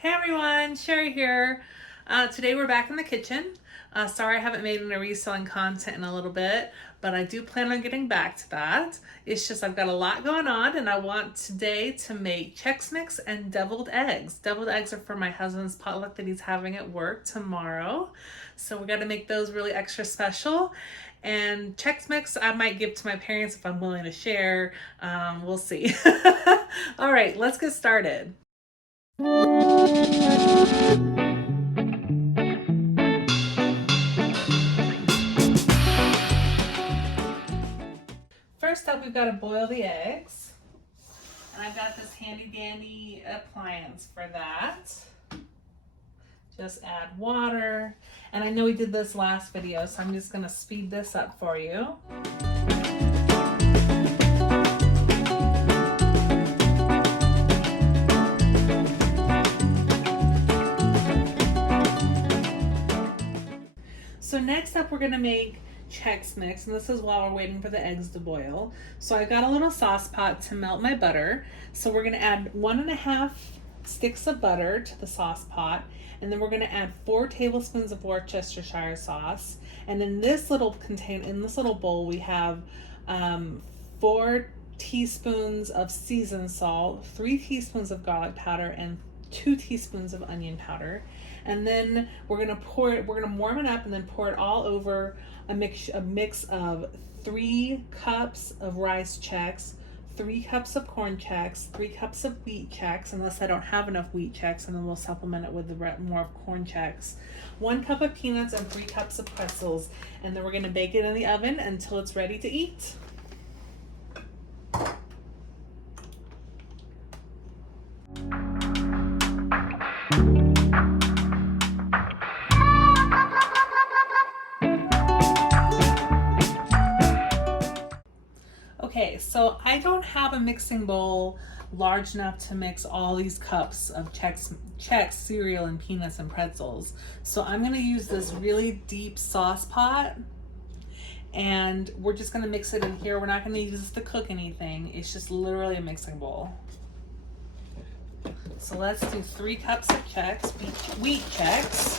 Hey everyone, Sherry here. Today we're back in the kitchen. Sorry I haven't made any reselling content in a little bit, but I do plan on getting back to that. It's just I've got a lot going on and I want today to make Chex Mix and deviled eggs. Deviled eggs are for my husband's potluck that he's having at work tomorrow. So we got to make those really extra special. And Chex Mix I might give to my parents if I'm willing to share. We'll see. All right, let's get started. First up, we've got to boil the eggs. And I've got this handy dandy appliance for that. Just add water. And I know we did this last video, so I'm just going to speed this up for you. So next up, we're going to make Chex Mix, and this is while we're waiting for the eggs to boil. So I got a little sauce pot to melt my butter. So we're going to add 1.5 sticks of butter to the sauce pot, and then we're going to add 4 tablespoons of Worcestershire sauce. And in this little bowl, we have 4 teaspoons of seasoned salt, 3 teaspoons of garlic powder, and 2 teaspoons of onion powder. And then we're gonna warm it up and then pour it all over a mix of 3 cups of rice Chex, 3 cups of corn Chex, 3 cups of wheat Chex, unless I don't have enough wheat Chex, and then we'll supplement it with more of corn Chex, 1 cup of peanuts, and 3 cups of pretzels. And then we're gonna bake it in the oven until it's ready to eat. Okay, so I don't have a mixing bowl large enough to mix all these cups of Chex cereal and peanuts and pretzels. So I'm gonna use this really deep sauce pot, and we're just gonna mix it in here. We're not gonna use this to cook anything. It's just literally a mixing bowl. So let's do 3 cups of Chex, wheat Chex.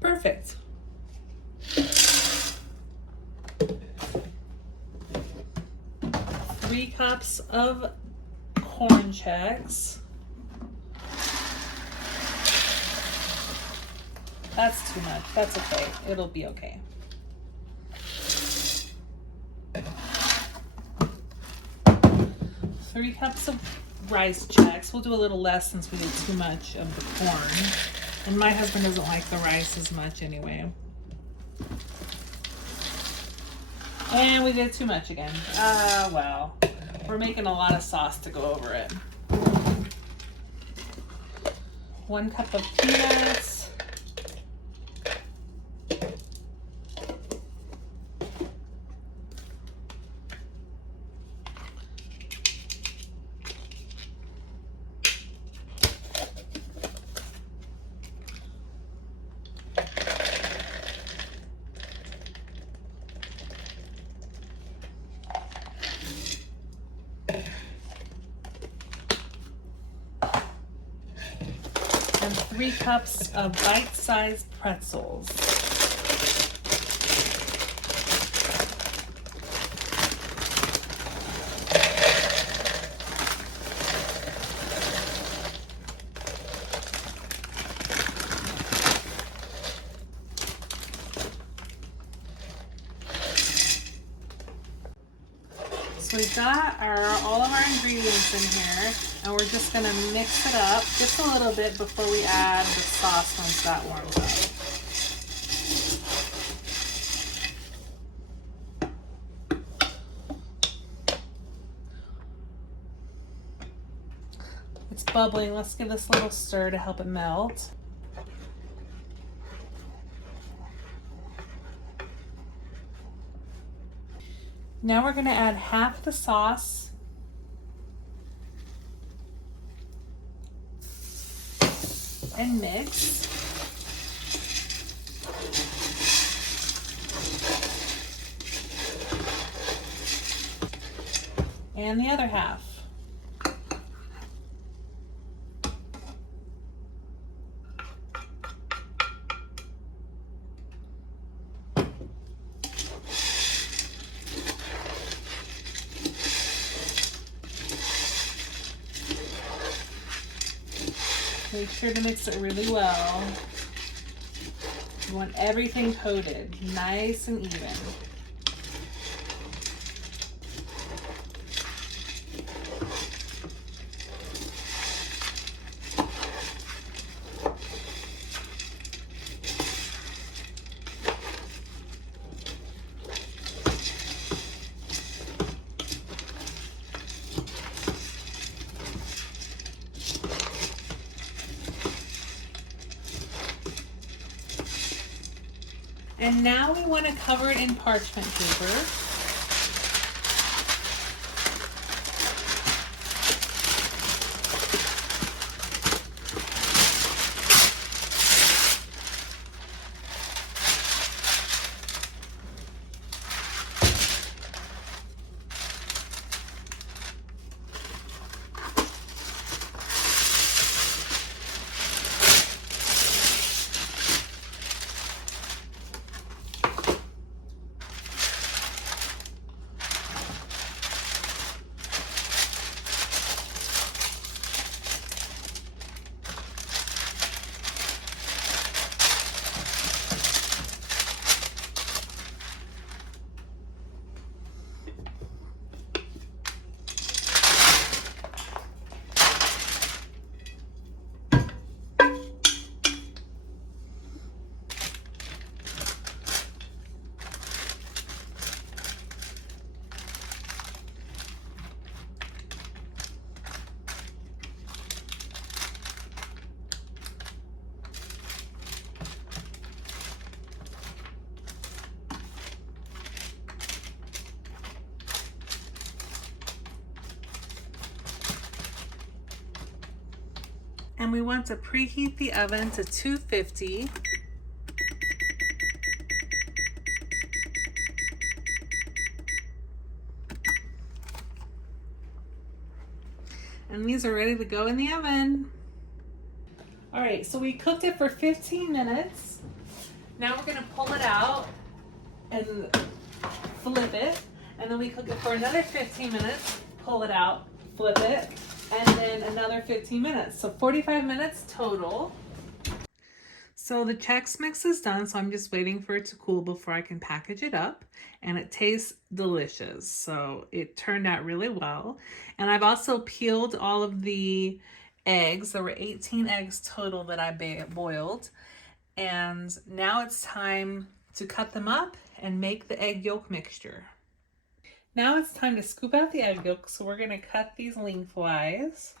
Perfect. 3 cups of corn Chex. That's too much. That's okay. It'll be okay. 3 cups of rice Chex. We'll do a little less since we did too much of the corn. And my husband doesn't like the rice as much anyway. And we did too much again. Well, we're making a lot of sauce to go over it. 1 cup of peanuts. And 3 cups of bite-sized pretzels. So we've got all of our ingredients in here, and we're just gonna mix it up just a little bit before we add the sauce once that warms up. It's bubbling. Let's give this a little stir to help it melt. Now we're going to add half the sauce and mix. And the other half. Make sure to mix it really well. You want everything coated, nice and even. And now we want to cover it in parchment paper. And we want to preheat the oven to 250. And these are ready to go in the oven. All right, so we cooked it for 15 minutes. Now we're gonna pull it out and flip it. And then we cook it for another 15 minutes, pull it out, flip it, and then another 15 minutes. So 45 minutes total. So the Chex mix is done, so I'm just waiting for it to cool before I can package it up. And it tastes delicious, so it turned out really well. And I've also peeled all of the eggs. There were 18 eggs total that I boiled. And now it's time to cut them up and make the egg yolk mixture. Now it's time to scoop out the egg yolk, so we're gonna cut these lengthwise.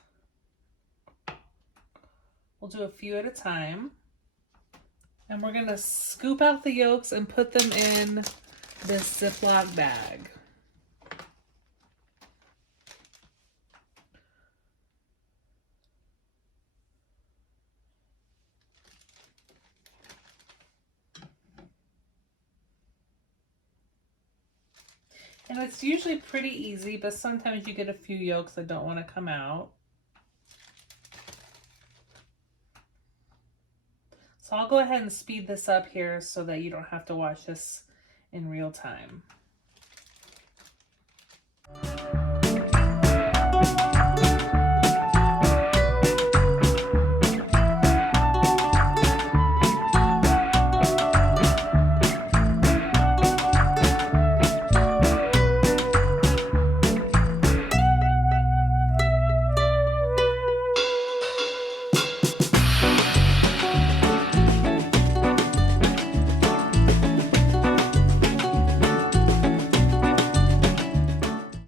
We'll do a few at a time. And we're gonna scoop out the yolks and put them in this Ziploc bag. And it's usually pretty easy, but sometimes you get a few yolks that don't want to come out. So I'll go ahead and speed this up here so that you don't have to watch this in real time.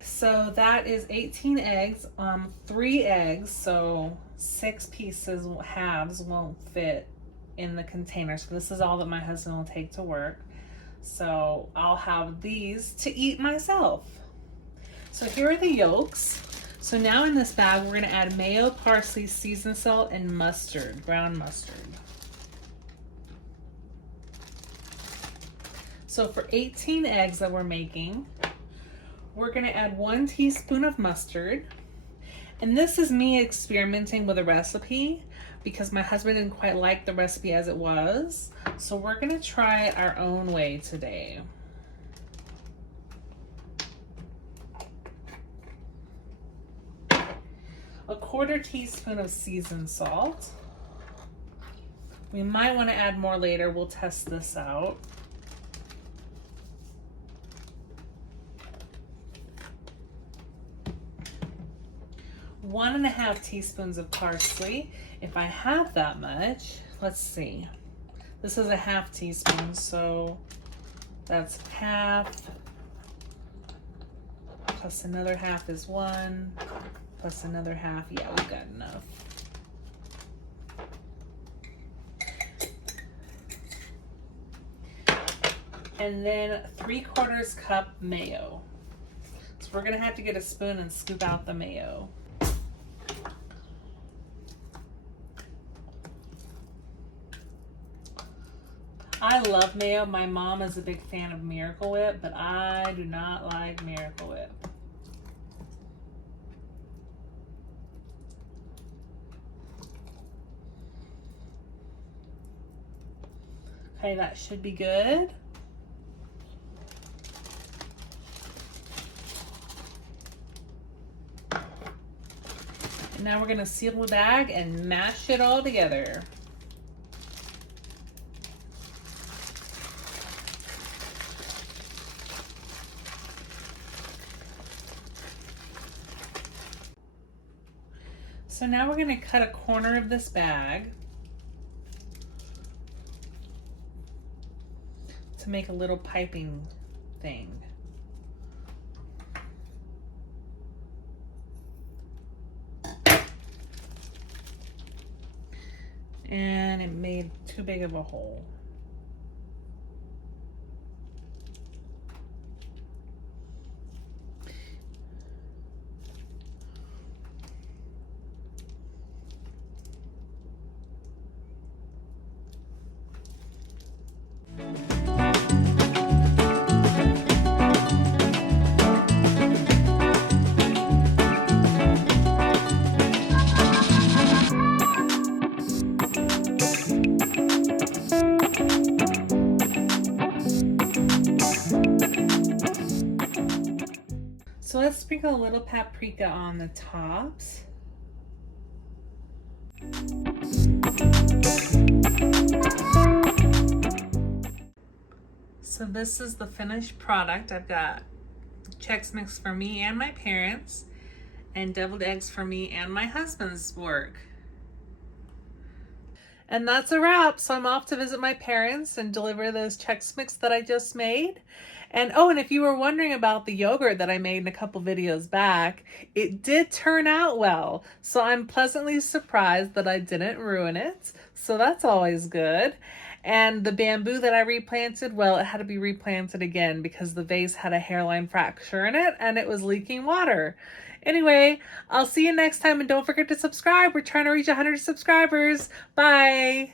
So that is 18 eggs, 3 eggs, so 6 pieces, halves won't fit in the container. So this is all that my husband will take to work. So I'll have these to eat myself. So here are the yolks. So now in this bag, we're gonna add mayo, parsley, seasoned salt, and mustard, brown mustard. So for 18 eggs that we're making, we're gonna add 1 teaspoon of mustard. And this is me experimenting with a recipe because my husband didn't quite like the recipe as it was. So we're gonna try it our own way today. A 1/4 teaspoon of seasoned salt. We might want to add more later. We'll test this out. One and a half teaspoons of parsley. If I have that much, let's see. This is a 1/2 teaspoon, so that's half. Plus another half is 1. Plus another half. Yeah, we've got enough. And then 3/4 cup mayo. So we're gonna have to get a spoon and scoop out the mayo. I love mayo. My mom is a big fan of Miracle Whip, but I do not like Miracle Whip. Okay, that should be good. And now we're gonna seal the bag and mash it all together. So now we're gonna cut a corner of this bag to make a little piping thing. And it made too big of a hole. So let's sprinkle a little paprika on the tops. So this is the finished product. I've got Chex Mix for me and my parents, and deviled eggs for me and my husband's work. And that's a wrap. So I'm off to visit my parents and deliver those Chex Mix that I just made. And oh, and if you were wondering about the yogurt that I made in a couple videos back, it did turn out well. So I'm pleasantly surprised that I didn't ruin it. So that's always good. And the bamboo that I replanted, well, it had to be replanted again because the vase had a hairline fracture in it and it was leaking water. Anyway, I'll see you next time, and don't forget to subscribe. We're trying to reach 100 subscribers. Bye.